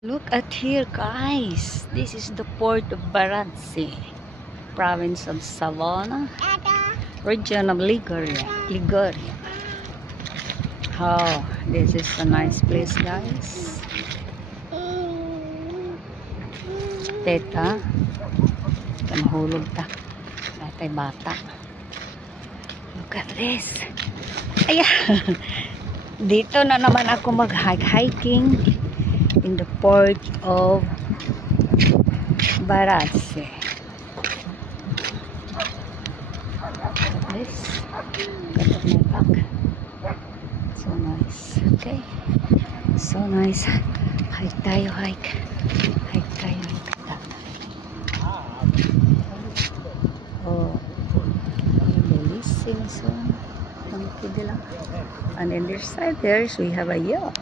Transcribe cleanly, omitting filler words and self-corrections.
Look at here, guys. This is the port of Varadze, province of Savona, region of Liguria. Oh, this is a nice place, guys. Teta, kanahulog ta. Natay bata. Look at this. Ayan. Dito na naman ako mag-hiking in the port of Varadze. This, got of my back. So nice. Okay. So nice. Hike tayo, hike. Hike tayo, hike tayo. Oh, bellissimo. So, and on the other side there, so we have a yacht.